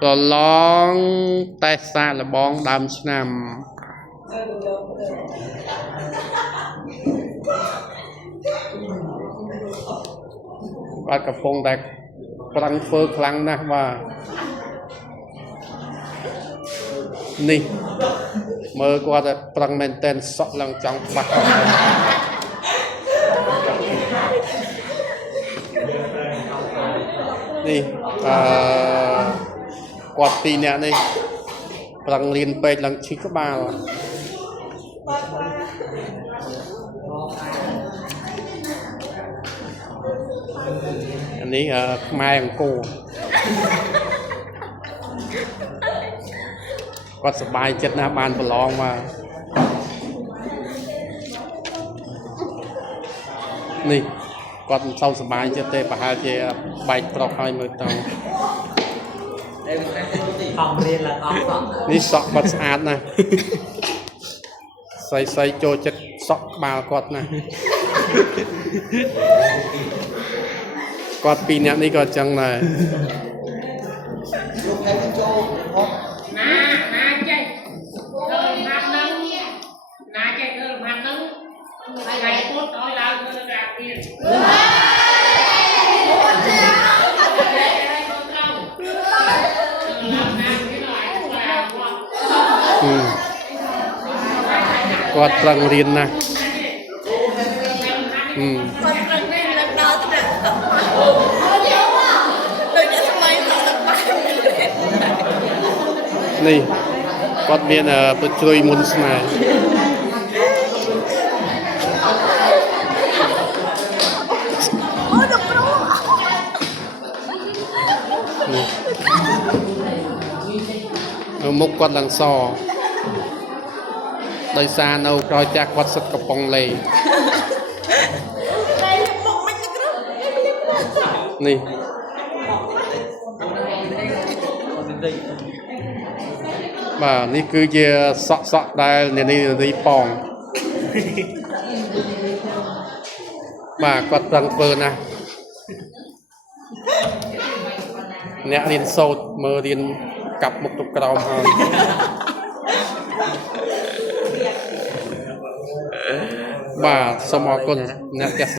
ប្រឡងតេស្តសាកល្បងដើមឆ្នាំបាទកំពុងតែប្រឹងធ្វើខ្លាំងណាស់បាទនេះមើលគាត់តែប្រឹងមែនតែនសក់ឡើងចង់បាត់នេះគាត់ពីរនាក់នេះប្រឹងរៀនពេកឡើងឈីក្បាលអានេះខ្មែរអង្គរគាត់សប្បាយចិត្តណាស់បានប្រឡងមកនេះគាត់មិនសូវសប្បាយចិត្តទេប្រហែលជាបែកប្រុសហើយមើលទៅនេះសក់គាត់ស្អាតណាស់ស្រីចូលចិត្តសក់ក្បាលគាត់ណាស់គាត់ពីរនាក់នេះក៏ចឹងដែរណាចេះធ្វើហាត់នឹងណាចេះធ្វើហាត់នឹងហើយពុតឲ្យឡើងធ្វើក្រាបទៀតគាត់ប្រឹងរៀនណាស់គាត់ប្រឹងរៀនឡើងដល់ថ្នាក់ដូចតែស្មៃដល់នេះគាត់មានប្រជ្រុយមុនស្នេហ៍មុខគាត់ឡើងសដោយសារនៅក្រោយចាស់គាត់សិតកំប៉ុងលេនេះបាទនេះគឺជាសក់ដែលនារីប៉ងបាទគាត់ប្រឹងធ្វើណាស់អ្នករៀនសូត្រមើលរៀនកាប់មុខទៅក្រោមហើយបាទសូមអរគុណអ្នក